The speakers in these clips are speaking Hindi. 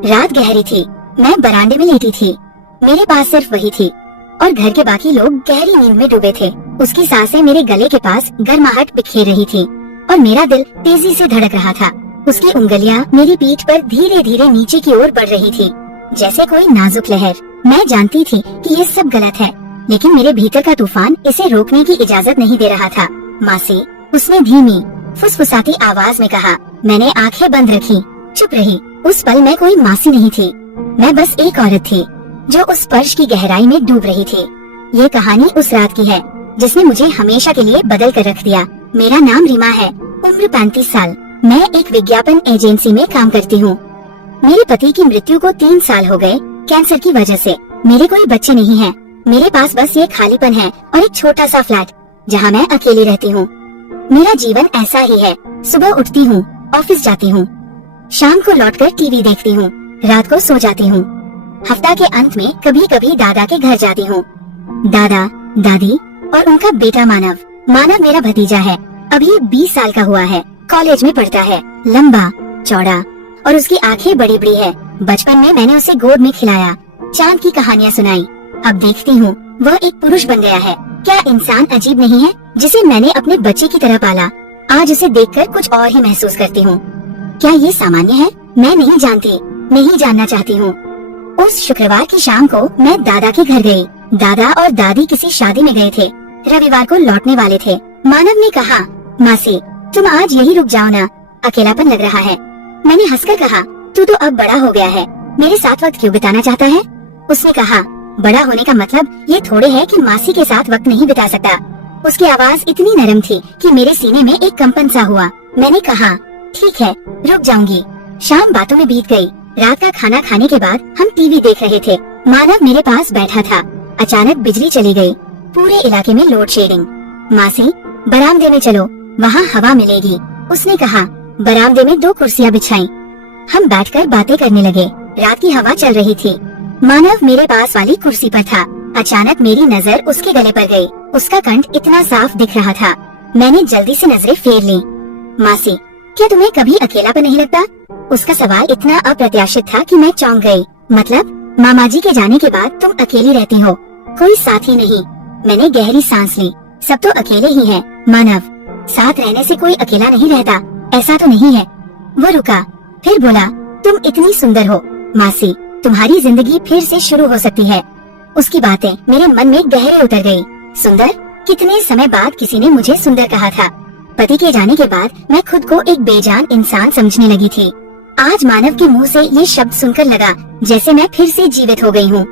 रात गहरी थी। मैं बरामदे में लेटी थी। मेरे पास सिर्फ वही थी और घर के बाकी लोग गहरी नींद में डूबे थे। उसकी सांसें मेरे गले के पास गर्माहट बिखेर रही थी और मेरा दिल तेजी से धड़क रहा था। उसकी उंगलियां मेरी पीठ पर धीरे धीरे नीचे की ओर बढ़ रही थी, जैसे कोई नाजुक लहर। मैं जानती थी कि ये सब गलत है, लेकिन मेरे भीतर का तूफान इसे रोकने की इजाजत नहीं दे रहा था। मासी, उसने धीमी फुसफुसाती आवाज में कहा। मैंने आंखें बंद रखी, चुप रही। उस पल मैं कोई मासी नहीं थी, मैं बस एक औरत थी जो उस स्पर्श की गहराई में डूब रही थी। ये कहानी उस रात की है जिसने मुझे हमेशा के लिए बदल कर रख दिया। मेरा नाम रीमा है, उम्र 35 साल। मैं एक विज्ञापन एजेंसी में काम करती हूँ। मेरे पति की मृत्यु को 3 साल हो गए कैंसर की वजह से। मेरे कोई बच्चे नहीं हैं। मेरे पास बस ये खालीपन है और एक छोटा सा फ्लैट जहाँ मैं अकेली रहती हूँ। मेरा जीवन ऐसा ही है। सुबह उठती हूँ, ऑफिस जाती हूँ, शाम को लौटकर टीवी देखती हूँ, रात को सो जाती हूँ। हफ्ता के अंत में कभी कभी दादा के घर जाती हूँ। दादा, दादी और उनका बेटा मानव। मानव मेरा भतीजा है, अभी 20 साल का हुआ है, कॉलेज में पढ़ता है, लंबा चौड़ा और उसकी आंखें बड़ी बड़ी है। बचपन में मैंने उसे गोद में खिलाया, चांद की कहानियाँ सुनाई। अब देखती हूँ वह एक पुरुष बन गया है। क्या इंसान अजीब नहीं है, जिसे मैंने अपने बच्चे की तरह पाला। आज उसे देखकर कुछ और ही महसूस करती हूँ। क्या ये सामान्य है? मैं नहीं जानती, नहीं जानना चाहती हूँ। उस शुक्रवार की शाम को मैं दादा के घर गई। दादा और दादी किसी शादी में गए थे, रविवार को लौटने वाले थे। मानव ने कहा, मासी तुम आज यही रुक जाओ ना, अकेलापन लग रहा है। मैंने हंसकर कहा, तू तो अब बड़ा हो गया है, मेरे साथ वक्त क्यों बिताना चाहता है? उसने कहा, बड़ा होने का मतलब ये थोड़े है कि मासी के साथ वक्त नहीं बिता सकता। उसकी आवाज इतनी नरम थी कि मेरे सीने में एक कंपन सा हुआ। मैंने कहा, ठीक है, रुक जाऊंगी। शाम बातों में बीत गई। रात का खाना खाने के बाद हम टीवी देख रहे थे। मानव मेरे पास बैठा था। अचानक बिजली चली गई। पूरे इलाके में लोड शेडिंग। मासी, बरामदे में चलो, वहाँ हवा मिलेगी। उसने कहा। बरामदे में 2 कुर्सियाँ बिछाई। हम बैठकर बातें करने लगे। रात की हवा चल रही थी। मानव मेरे पास वाली कुर्सी पर था। अचानक मेरी नजर उसके गले पर गई। उसका कंठ इतना साफ दिख रहा था। मैंने जल्दी से नजरें फेर ली। मासी, क्या तुम्हें कभी अकेलापन नहीं लगता? उसका सवाल इतना अप्रत्याशित था कि मैं चौंक गई। मतलब मामा जी के जाने के बाद तुम अकेली रहती हो, कोई साथी नहीं? मैंने गहरी सांस ली। सब तो अकेले ही हैं। मानव, साथ रहने से कोई अकेला नहीं रहता, ऐसा तो नहीं है। वो रुका, फिर बोला, तुम इतनी सुंदर हो मासी, तुम्हारी जिंदगी फिर से शुरू हो सकती है। उसकी बातें मेरे मन में गहरे उतर गई। सुंदर? कितने समय बाद किसी ने मुझे सुंदर कहा था। पति के जाने के बाद मैं खुद को एक बेजान इंसान समझने लगी थी। आज मानव के मुंह से ये शब्द सुनकर लगा जैसे मैं फिर से जीवित हो गई हूँ।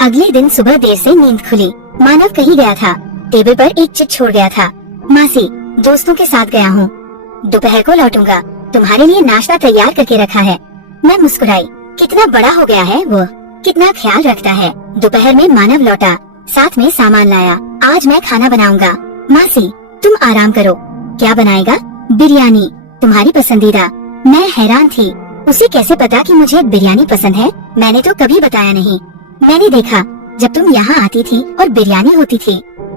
अगले दिन सुबह देर से नींद खुली। मानव कहीं गया था। टेबल पर एक चिट छोड़ गया था। मासी, दोस्तों के साथ गया हूँ, दोपहर को लौटूंगा, तुम्हारे लिए नाश्ता तैयार करके रखा है। मैं मुस्कुराई। कितना बड़ा हो गया है वो, कितना ख्याल रखता है। दोपहर में मानव लौटा, साथ में सामान लाया। आज मैं खाना बनाऊंगा। मासी, तुम आराम करो। क्या बनाएगा? बिरयानी, तुम्हारी पसंदीदा। मैं हैरान थी, उसे कैसे पता कि मुझे बिरयानी पसंद है? मैंने तो कभी बताया नहीं। मैंने देखा जब तुम यहाँ आती थी और बिरयानी होती थी,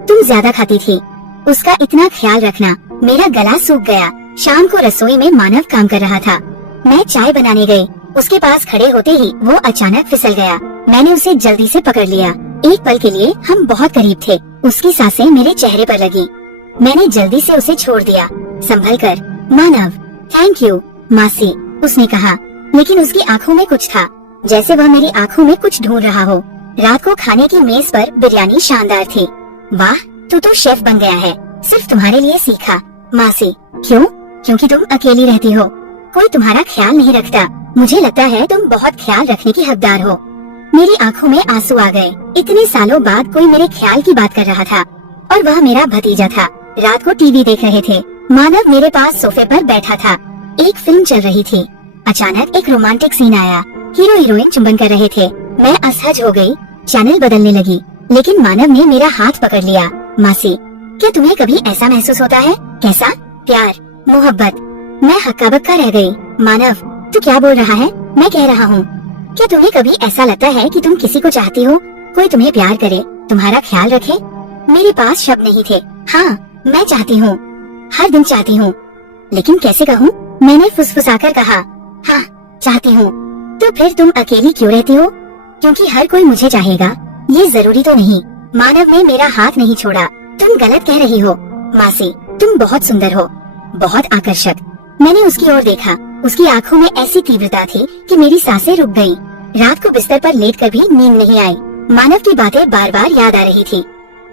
तुम ज्यादा खाती थी। उसका इतना ख्याल रखना। मेरा गला सूख गया। शाम को रसोई में मानव काम कर रहा था। मैं चाय बनाने गई। उसके पास खड़े होते ही वो अचानक फिसल गया। मैंने उसे जल्दी से पकड़ लिया। एक पल के लिए हम बहुत करीब थे। उसकी सांसें मेरे चेहरे पर लगी। मैंने जल्दी से उसे छोड़ दिया। संभल कर। मानव, थैंक यू मासी, उसने कहा, लेकिन उसकी आंखों में कुछ था, जैसे वह मेरी आंखों में कुछ ढूंढ रहा हो। रात को खाने की मेज पर बिरयानी शानदार थी। वाह, तू तो शेफ बन गया है, सिर्फ तुम्हारे लिए सीखा। मासी, क्यों? क्योंकि तुम अकेली रहती हो, कोई तुम्हारा ख्याल नहीं रखता। मुझे लगता है तुम बहुत ख्याल रखने की हकदार हो। मेरी आंखों में आंसू आ गए। इतने सालों बाद कोई मेरे ख्याल की बात कर रहा था और वह मेरा भतीजा था। रात को टीवी देख रहे थे। मानव मेरे पास सोफे पर बैठा था। एक फिल्म चल रही थी। अचानक एक रोमांटिक सीन आया। हीरो हीरोइन चुंबन कर रहे थे। मैं असहज हो गई। चैनल बदलने लगी, लेकिन मानव ने मेरा हाथ पकड़ लिया। मासी, क्या तुम्हें कभी ऐसा महसूस होता है? कैसा? प्यार, मोहब्बत। मैं हक्का बक्का रह गई। मानव, तू क्या बोल रहा है? मैं कह रहा हूँ, क्या तुम्हें कभी ऐसा लगता है कि तुम किसी को चाहती हो, कोई तुम्हें प्यार करे, तुम्हारा ख्याल रखे? मेरे पास शब्द नहीं थे। हाँ, मैं चाहती हूँ, हर दिन चाहती हूँ, लेकिन कैसे कहूँ? मैंने फुसफुसाकर कहा, हाँ चाहती हूँ। तो फिर तुम अकेली क्यों रहती हो? क्योंकि हर कोई मुझे चाहेगा, ये जरूरी तो नहीं। मानव ने मेरा हाथ नहीं छोड़ा। तुम गलत कह रही हो मासी, तुम बहुत सुंदर हो, बहुत आकर्षक। मैंने उसकी ओर देखा। उसकी आंखों में ऐसी तीव्रता थी कि मेरी सांसें रुक गईं। रात को बिस्तर पर लेटकर भी नींद नहीं आई। मानव की बातें बार बार याद आ रही थी।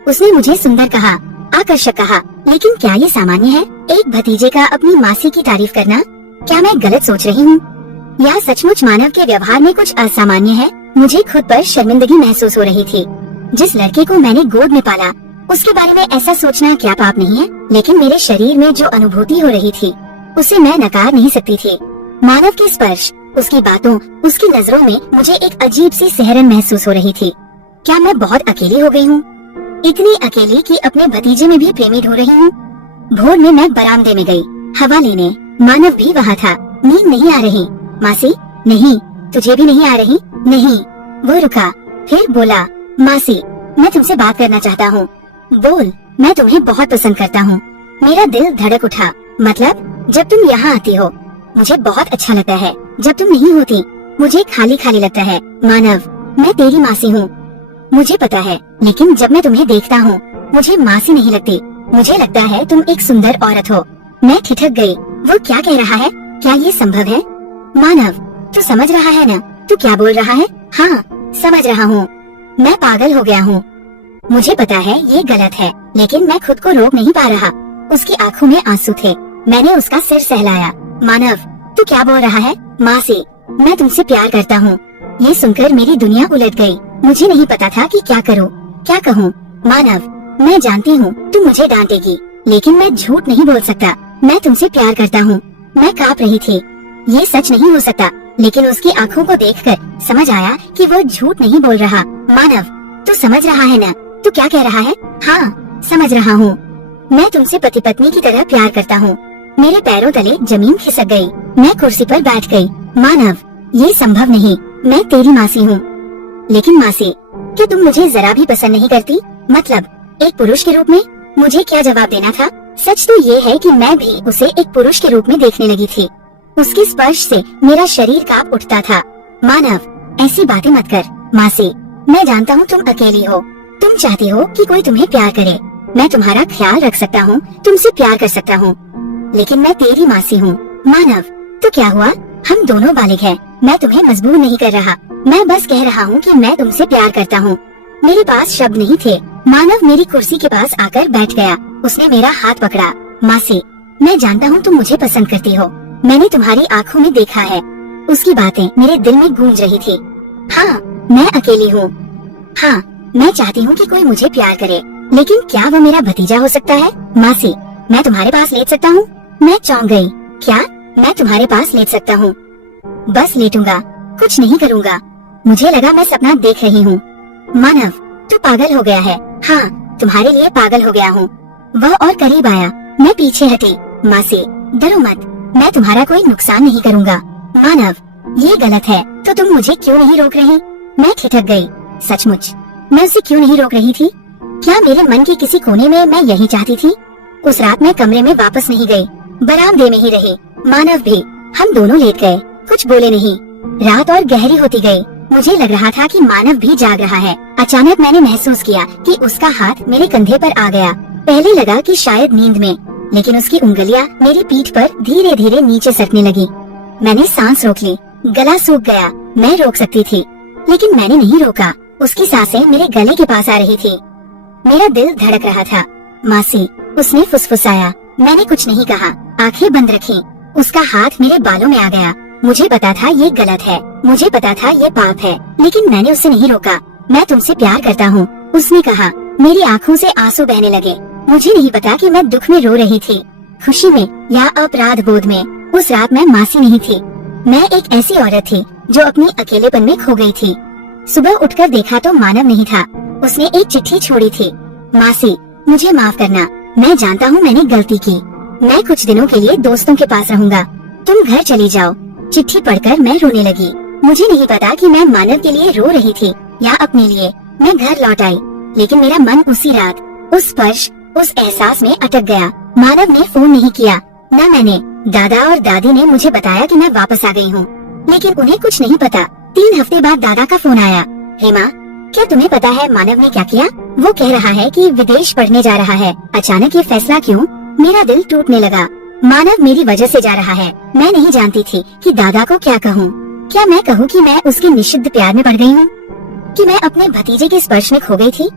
उसने मुझे सुंदर कहा, आकर्षक कहा, लेकिन क्या ये सामान्य है? एक भतीजे का अपनी मासी की तारीफ करना? क्या मैं गलत सोच रही हूँ या सचमुच मानव के व्यवहार में कुछ असामान्य है? मुझे खुद पर शर्मिंदगी महसूस हो रही थी। जिस लड़के को मैंने गोद में पाला उसके बारे में ऐसा सोचना क्या पाप नहीं है? लेकिन मेरे शरीर में जो अनुभूति हो रही थी उसे मैं नकार नहीं सकती थी। मानव के स्पर्श, उसकी बातों, उसकी नजरों में मुझे एक अजीब सी सिहरन महसूस हो रही थी। क्या मैं बहुत अकेली हो गई हूँ? इतनी अकेली कि अपने भतीजे में भी प्रेमित हो रही हूँ। भोर में मैं बरामदे में गई हवा लेने। मानव भी वहाँ था। नींद नहीं आ रही मासी? नहीं। तुझे भी नहीं आ रही? नहीं। वो रुका, फिर बोला, मासी मैं तुमसे बात करना चाहता हूँ। बोल। मैं तुम्हें बहुत पसंद करता हूँ। मेरा दिल धड़क उठा। मतलब? जब तुम यहाँ आती हो मुझे बहुत अच्छा लगता है, जब तुम नहीं होती मुझे खाली खाली लगता है। मानव, मैं तेरी मासी हूँ, मुझे पता है, लेकिन जब मैं तुम्हें देखता हूँ मुझे मासी नहीं लगती। मुझे लगता है तुम एक सुंदर औरत हो। मैं ठिठक गई। वो क्या कह रहा है? क्या ये संभव है? मानव, तू समझ रहा है न? तू क्या बोल रहा है? हाँ, समझ रहा हूँ। मैं पागल हो गया हूँ। मुझे पता है ये गलत है, लेकिन मैं खुद को रोक नहीं पा रहा। उसकी आंखों में आंसू थे। मैंने उसका सिर सहलाया। मानव, तू क्या बोल रहा है? मासी, मैं तुमसे प्यार करता हूँ। ये सुनकर मेरी दुनिया उलट गई। मुझे नहीं पता था कि क्या करूँ, क्या कहूँ। मानव, मैं जानती हूँ तू मुझे डांटेगी, लेकिन मैं झूठ नहीं बोल सकता। मैं तुमसे प्यार करता हूँ। मैं कांप रही थी। ये सच नहीं हो सकता, लेकिन उसकी आंखों को देखकर समझ आया कि वो झूठ नहीं बोल रहा। मानव, तू समझ रहा है न? तू क्या कह रहा है? हाँ, समझ रहा हूँ। मैं तुमसे पति पत्नी की तरह प्यार करता हूँ। मेरे पैरों तले जमीन खिसक गई। मैं कुर्सी पर बैठ गई। मानव, ये संभव नहीं। मैं तेरी मासी हूँ। लेकिन मासी, क्या तुम मुझे जरा भी पसंद नहीं करती? मतलब एक पुरुष के रूप में? मुझे क्या जवाब देना था? सच तो ये है कि मैं भी उसे एक पुरुष के रूप में देखने लगी थी। उसके स्पर्श से मेरा शरीर कांप उठता था। मानव, ऐसी बातें मत कर। मासी, मैं जानता हूँ तुम अकेली हो। तुम चाहती हो कि कोई तुम्हें प्यार करे। मैं तुम्हारा ख्याल रख सकता हूँ, तुमसे प्यार कर सकता हूँ, लेकिन मैं तेरी मासी हूँ। मानव, तो क्या हुआ? हम दोनों बालिग हैं। मैं तुम्हें मजबूर नहीं कर रहा। मैं बस कह रहा हूँ कि मैं तुमसे प्यार करता हूँ। मेरे पास शब्द नहीं थे। मानव मेरी कुर्सी के पास आकर बैठ गया। उसने मेरा हाथ पकड़ा। मासी, मैं जानता हूँ तुम मुझे पसंद करती हो। मैंने तुम्हारी आँखों में देखा है। उसकी बातें मेरे दिल में गूंज रही थी। हाँ, मैं अकेली हूँ। हाँ, मैं चाहती हूँ कि कोई मुझे प्यार करे, लेकिन क्या वो मेरा भतीजा हो सकता है? मासी, मैं तुम्हारे पास लेट सकता हूँ? मैं चौंक गई। क्या? मैं तुम्हारे पास लेट सकता हूँ? बस लेटूंगा, कुछ नहीं करूँगा। मुझे लगा मैं सपना देख रही हूँ। मानव, तू पागल हो गया है। हाँ, तुम्हारे लिए पागल हो गया हूँ। वह और करीब आया। मैं पीछे हटी। मासी, डरो मत, मैं तुम्हारा कोई नुकसान नहीं करूँगा। मानव, ये गलत है, तो तुम मुझे क्यों नहीं रोक रही? मैं ठिठक गई। सचमुच मैं उसे क्यों नहीं रोक रही थी? क्या मेरे मन के किसी कोने में मैं यही चाहती थी? उस रात मैं कमरे में वापस नहीं गई, बरामदे में ही रही। मानव भी। हम दोनों लेट गए, कुछ बोले नहीं। रात और गहरी होती गई। मुझे लग रहा था कि मानव भी जाग रहा है। अचानक मैंने महसूस किया कि उसका हाथ मेरे कंधे पर आ गया। पहले लगा कि शायद नींद में, लेकिन उसकी उंगलियां मेरी पीठ पर धीरे धीरे नीचे सरकने लगी। मैंने सांस रोक ली। गला सूख गया। मैं रोक सकती थी, लेकिन मैंने नहीं रोका। उसकी सांसें मेरे गले के पास आ रही थी। मेरा दिल धड़क रहा था। मासी, उसने फुसफुसाया। मैंने कुछ नहीं कहा, आंखें बंद रखी। उसका हाथ मेरे बालों में आ गया। मुझे पता था ये गलत है, मुझे पता था ये पाप है, लेकिन मैंने उसे नहीं रोका। मैं तुमसे प्यार करता हूँ, उसने कहा। मेरी आंखों से आंसू बहने लगे। मुझे नहीं पता कि मैं दुख में रो रही थी, खुशी में या अपराध बोध में। उस रात मैं मासी नहीं थी। मैं एक ऐसी औरत थी जो अपनी अकेलेपन में खो गई थी। सुबह उठकर देखा तो मानव नहीं था। उसने एक चिट्ठी छोड़ी थी। मासी, मुझे माफ करना, मैं जानता हूँ मैंने गलती की। मैं कुछ दिनों के लिए दोस्तों के पास रहूंगा, तुम घर चली जाओ। चिट्ठी पढ़कर मैं रोने लगी। मुझे नहीं पता कि मैं मानव के लिए रो रही थी या अपने लिए। मैं घर लौट आई, लेकिन मेरा मन उसी रात, उस स्पर्श, उस एहसास में अटक गया। मानव ने फोन नहीं किया, न मैंने। दादा और दादी ने मुझे बताया कि मैं वापस आ गई हूँ, लेकिन उन्हें कुछ नहीं पता। 3 हफ्ते बाद दादा का फोन आया। हेमा, क्या तुम्हें पता है मानव ने क्या किया? वो कह रहा है कि विदेश पढ़ने जा रहा है। अचानक ये फैसला क्यों? मेरा दिल टूटने लगा। मानव मेरी वजह से जा रहा है। मैं नहीं जानती थी कि दादा को क्या कहूँ। क्या मैं कहूँ कि मैं उसके निषिद्ध प्यार में पड़ गई हूँ, कि मैं अपने भतीजे के स्पर्श में खो गई थी?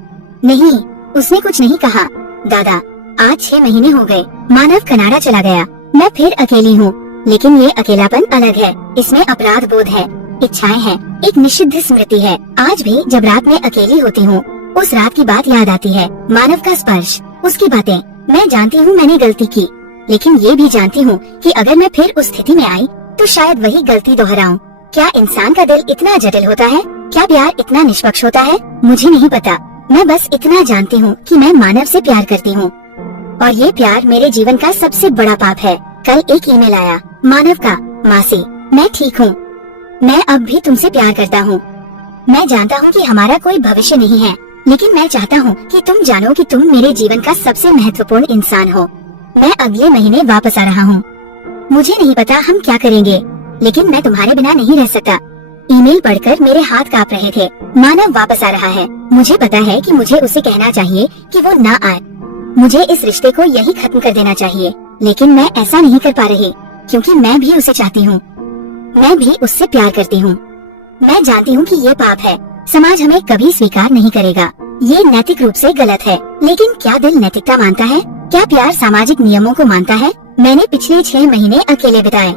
नहीं, उसने कुछ नहीं कहा। दादा, आज 6 महीने हो गए। मानव कनाडा चला गया। मैं फिर अकेली हूँ, लेकिन ये अकेलापन अलग है। इसमें अपराध बोध है, इच्छाएं हैं, एक निषिद्ध स्मृति है। आज भी जब रात में अकेली होती हूँ, उस रात की बात याद आती है। मानव का स्पर्श, उसकी बातें। मैं जानती हूँ मैंने गलती की, लेकिन ये भी जानती हूँ कि अगर मैं फिर उस स्थिति में आई तो शायद वही गलती दोहराऊं। क्या इंसान का दिल इतना जटिल होता है? क्या प्यार इतना निष्पक्ष होता है? मुझे नहीं पता। मैं बस इतना जानती हूँ कि मैं मानव से प्यार करती हूँ, और ये प्यार मेरे जीवन का सबसे बड़ा पाप है। कल एक ईमेल आया मानव का। मासी, मैं ठीक हूँ। मैं अब भी तुमसे प्यार करता हूँ। मैं जानता हूँ कि हमारा कोई भविष्य नहीं है, लेकिन मैं चाहता हूँ कि तुम जानो कि तुम मेरे जीवन का सबसे महत्वपूर्ण इंसान हो। मैं अगले महीने वापस आ रहा हूँ। मुझे नहीं पता हम क्या करेंगे, लेकिन मैं तुम्हारे बिना नहीं रह सकता। ईमेल पढ़कर मेरे हाथ कांप रहे थे। मानव वापस आ रहा है। मुझे पता है कि मुझे उसे कहना चाहिए कि वो ना आए। मुझे इस रिश्ते को यही खत्म कर देना चाहिए, लेकिन मैं ऐसा नहीं कर पा रही, क्योंकि मैं भी उसे चाहती हूँ। मैं भी उससे प्यार करती हूँ। मैं जानती हूँ कि ये पाप है। समाज हमें कभी स्वीकार नहीं करेगा। ये नैतिक रूप से गलत है, लेकिन क्या दिल नैतिकता मानता है? क्या प्यार सामाजिक नियमों को मानता है? मैंने पिछले 6 महीने अकेले बिताए।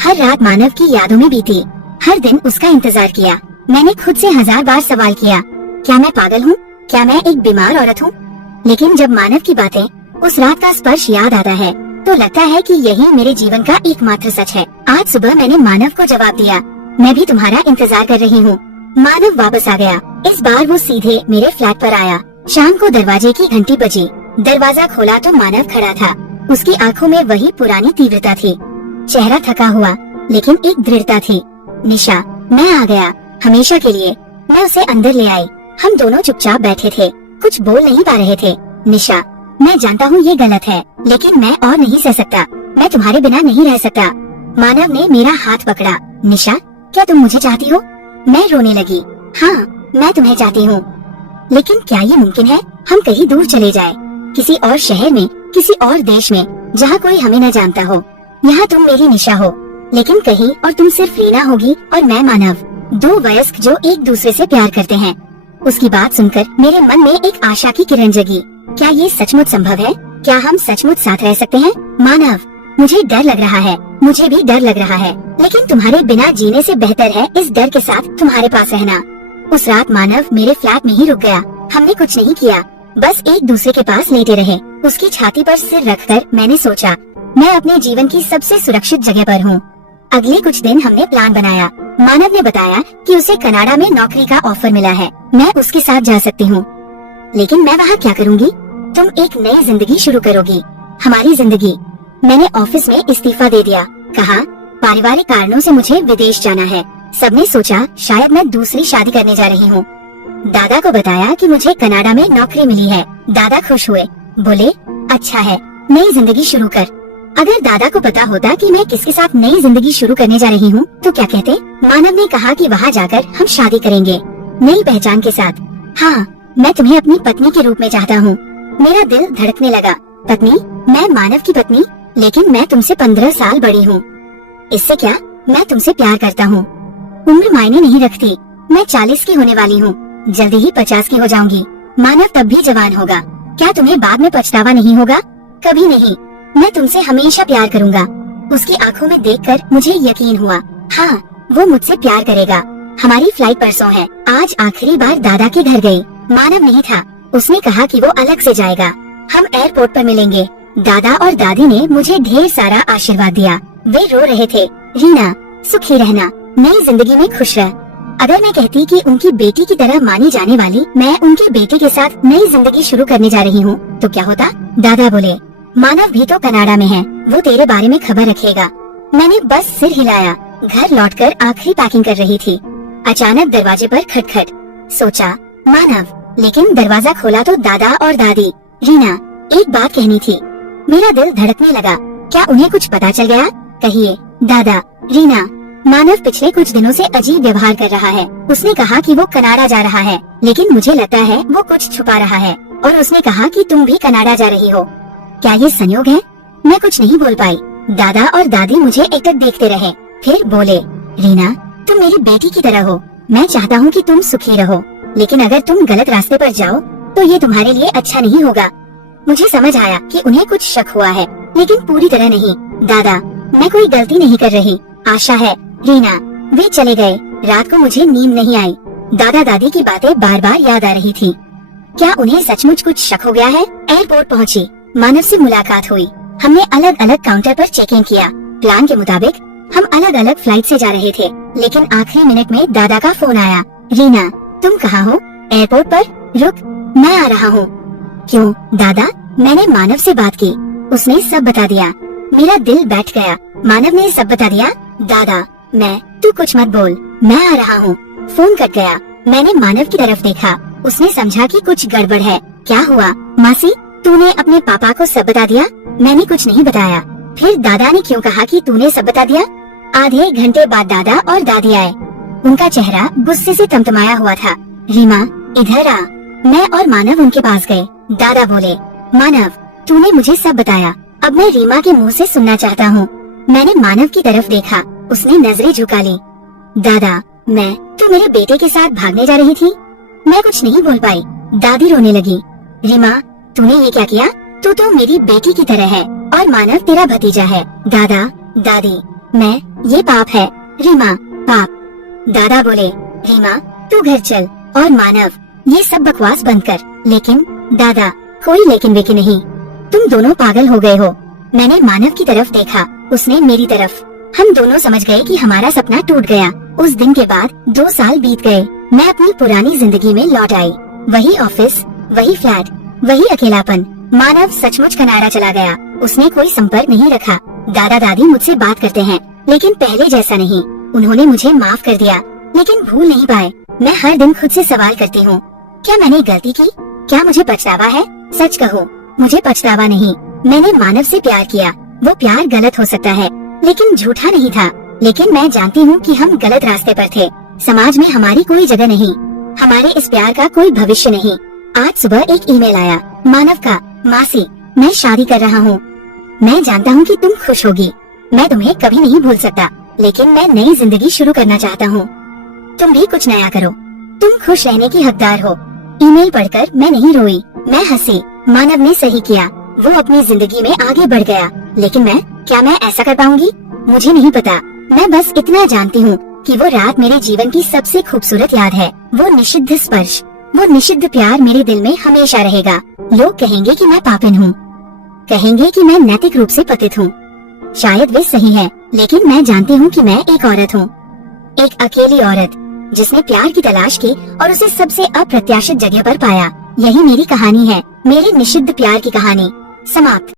हर रात मानव की यादों में बीती। हर दिन उसका इंतजार किया। मैंने खुद से 1000 बार सवाल किया, क्या मैं पागल हूँ? क्या मैं एक बीमार औरत हूँ? लेकिन जब मानव की बातें, उस रात का स्पर्श याद आता है, तो लगता है कि यही मेरे जीवन का एकमात्र सच है। आज सुबह मैंने मानव को जवाब दिया, मैं भी तुम्हारा इंतजार कर रही हूँ। मानव वापस आ गया। इस बार वो सीधे मेरे फ्लैट पर आया। शाम को दरवाजे की घंटी बजी। दरवाजा खोला तो मानव खड़ा था। उसकी आंखों में वही पुरानी तीव्रता थी। चेहरा थका हुआ, लेकिन एक दृढ़ता थी। निशा, मैं आ गया, हमेशा के लिए। मैं उसे अंदर ले आई। हम दोनों चुपचाप बैठे थे, कुछ बोल नहीं पा रहे थे। निशा, मैं जानता हूँ ये गलत है, लेकिन मैं और नहीं सह सकता। मैं तुम्हारे बिना नहीं रह सकता। मानव ने मेरा हाथ पकड़ा। निशा, क्या तुम मुझे चाहती हो? मैं रोने लगी। हाँ, मैं तुम्हें चाहती हूँ, लेकिन क्या ये मुमकिन है? हम कहीं दूर चले जाएं, किसी और शहर में, किसी और देश में, जहाँ कोई हमें न जानता हो। यहाँ तुम मेरी निशा हो, लेकिन कहीं और तुम सिर्फ रीना होगी और मैं मानव। 2 वयस्क जो एक दूसरे से प्यार करते हैं। उसकी बात सुनकर मेरे मन में एक आशा की किरण जगी। क्या ये सचमुच संभव है? क्या हम सचमुच साथ रह सकते हैं? मानव, मुझे डर लग रहा है। मुझे भी डर लग रहा है, लेकिन तुम्हारे बिना जीने से बेहतर है इस डर के साथ तुम्हारे पास रहना। उस रात मानव मेरे फ्लैट में ही रुक गया। हमने कुछ नहीं किया, बस एक दूसरे के पास लेटे रहे। उसकी छाती पर सिर रखकर मैंने सोचा, मैं अपने जीवन की सबसे सुरक्षित जगह पर हूँ। अगले कुछ दिन हमने प्लान बनाया। मानव ने बताया कि उसे कनाडा में नौकरी का ऑफर मिला है। मैं उसके साथ जा सकती हूँ, लेकिन मैं वहाँ क्या करूँगी? तुम एक नई जिंदगी शुरू करोगी, हमारी जिंदगी। मैंने ऑफिस में इस्तीफा दे दिया। कहा, पारिवारिक कारणों से मुझे विदेश जाना है। सबने सोचा शायद मैं दूसरी शादी करने जा रही हूँ। दादा को बताया कि मुझे कनाडा में नौकरी मिली है। दादा खुश हुए, बोले, अच्छा है, नई जिंदगी शुरू कर। अगर दादा को पता होता कि मैं किसके साथ नई जिंदगी शुरू करने जा रही हूँ तो क्या कहते? मानव ने कहा कि वहाँ जाकर हम शादी करेंगे, नई पहचान के साथ। हाँ, मैं तुम्हें अपनी पत्नी के रूप में चाहता हूँ। मेरा दिल धड़कने लगा। पत्नी? मैं मानव की पत्नी? लेकिन मैं तुमसे 15 साल बड़ी हूँ। इससे क्या, मैं तुमसे प्यार करता हूँ। उम्र मायने नहीं रखती। मैं 40 की होने वाली हूँ, जल्दी ही 50 की हो जाऊंगी। मानव तब भी जवान होगा। क्या तुम्हें बाद में पछतावा नहीं होगा? कभी नहीं। मैं तुमसे हमेशा प्यार करूंगा। उसकी आंखों में देखकर मुझे यकीन हुआ, हाँ, वो मुझसे प्यार करेगा। हमारी फ्लाइट परसों है। आज आखिरी बार दादा के घर गई। मानव नहीं था। उसने कहा कि वो अलग से जाएगा। हम एयरपोर्ट पर मिलेंगे। दादा और दादी ने मुझे ढेर सारा आशीर्वाद दिया। वे रो रहे थे, रीना, सुखी रहना, नई जिंदगी में खुश रह। अगर मैं कहती कि उनकी बेटी की तरह मानी जाने वाली मैं उनके बेटे के साथ नई जिंदगी शुरू करने जा रही हूँ तो क्या होता? दादा बोले, मानव भी तो कनाडा में है, वो तेरे बारे में खबर रखेगा। मैंने बस सिर हिलाया। घर लौटकर आखिरी पैकिंग कर रही थी। अचानक दरवाजे पर खटखट। सोचा, मानव, लेकिन दरवाजा खोला तो दादा और दादी। रीना, एक बात कहनी थी। मेरा दिल धड़कने लगा। क्या उन्हें कुछ पता चल गया? कहिए। दादा, रीना, मानव पिछले कुछ दिनों से अजीब व्यवहार कर रहा है। उसने कहा कि वो कनाडा जा रहा है, लेकिन मुझे लगता है वो कुछ छुपा रहा है। और उसने कहा कि तुम भी कनाडा जा रही हो। क्या ये संयोग है? मैं कुछ नहीं बोल पाई। दादा और दादी मुझे एकटक देखते रहे, फिर बोले, रीना, तुम मेरी बेटी की तरह हो। मैं चाहता हूँ कि तुम सुखी रहो, लेकिन अगर तुम गलत रास्ते पर जाओ तो ये तुम्हारे लिए अच्छा नहीं होगा। मुझे समझ आया कि उन्हें कुछ शक हुआ है, लेकिन पूरी तरह नहीं। दादा, मैं कोई गलती नहीं कर रही। आशा है, रीना। वे चले गए। रात को मुझे नींद नहीं आई। दादा दादी की बातें बार बार याद आ रही थी। क्या उन्हें सचमुच कुछ शक हो गया है? एयरपोर्ट पहुंची, मानव से मुलाकात हुई। हमने अलग अलग काउंटर पर चेक इन किया। प्लान के मुताबिक हम अलग अलग फ्लाइट से जा रहे थे, लेकिन आखिरी मिनट में दादा का फोन आया। रीना, तुम कहाँ हो? एयरपोर्ट पर। रुक, मैं आ रहा हूँ। क्यों दादा? मैंने मानव से बात की, उसने सब बता दिया। मेरा दिल बैठ गया। मानव ने सब बता दिया? दादा, तू कुछ मत बोल, मैं आ रहा हूँ। फोन कट गया। मैंने मानव की तरफ देखा। उसने समझा कि कुछ गड़बड़ है। क्या हुआ? मासी, तूने अपने पापा को सब बता दिया? मैंने कुछ नहीं बताया। फिर दादा ने क्यों कहा कि तूने सब बता दिया? आधे घंटे बाद दादा और दादी आए। उनका चेहरा गुस्से से तमतमाया हुआ था। रीमा, इधर आ। मैं और मानव उनके पास गए। दादा बोले, मानव, तूने मुझे सब बताया। अब मैं रीमा के मुंह से सुनना चाहता हूँ। मैंने मानव की तरफ देखा। उसने नजरें झुका ली। दादा, तू मेरे बेटे के साथ भागने जा रही थी? मैं कुछ नहीं बोल पाई। दादी रोने लगी। रीमा, तूने ये क्या किया? तू तो मेरी बेटी की तरह है और मानव तेरा भतीजा है। दादा, दादी, ये पाप है। रीमा, पाप। दादा बोले, रीमा, तू घर चल। और मानव, ये सब बकवास बंद कर। लेकिन दादा, कोई लेकिन वेकिन नहीं। तुम दोनों पागल हो गए हो। मैंने मानव की तरफ देखा, उसने मेरी तरफ। हम दोनों समझ गए कि हमारा सपना टूट गया। उस दिन के बाद 2 साल बीत गए। मैं अपनी पुरानी जिंदगी में लौट आई। वही ऑफिस, वही फ्लैट, वही अकेलापन। मानव सचमुच कनाडा चला गया। उसने कोई संपर्क नहीं रखा। दादा दादी मुझसे बात करते हैं, लेकिन पहले जैसा नहीं। उन्होंने मुझे माफ कर दिया, लेकिन भूल नहीं पाए। मैं हर दिन खुद से सवाल करती हूँ, क्या मैंने गलती की? क्या मुझे पछतावा है? सच कहो, मुझे पछतावा नहीं। मैंने मानव से प्यार किया। वो प्यार गलत हो सकता है, लेकिन झूठा नहीं था। लेकिन मैं जानती हूँ कि हम गलत रास्ते पर थे। समाज में हमारी कोई जगह नहीं, हमारे इस प्यार का कोई भविष्य नहीं। आज सुबह एक ईमेल आया, मानव का, मासी, मैं शादी कर रहा हूँ। मैं जानता हूँ कि तुम खुश होगी। मैं तुम्हें कभी नहीं भूल सकता, लेकिन मैं नई जिंदगी शुरू करना चाहता हूँ। तुम भी कुछ नया करो। तुम खुश रहने की हकदार हो। ईमेल पढ़कर मैं नहीं रोई, मैं हंसी। मानव ने सही किया, वो अपनी जिंदगी में आगे बढ़ गया। लेकिन क्या मैं ऐसा कर पाऊंगी? मुझे नहीं पता। मैं बस इतना जानती हूँ कि वो रात मेरे जीवन की सबसे खूबसूरत याद है। वो निषिद्ध स्पर्श, वो निषिद्ध प्यार मेरे दिल में हमेशा रहेगा। लोग कहेंगे कि मैं पापिन हूँ, कहेंगे कि मैं नैतिक रूप से पतित हूँ। शायद वे सही है, लेकिन मैं जानती हूँ कि मैं एक औरत हूँ, एक अकेली औरत जिसने प्यार की तलाश की और उसे सबसे अप्रत्याशित जगह पर पाया। यही मेरी कहानी है, मेरे निषिद्ध प्यार की कहानी। समाप्त।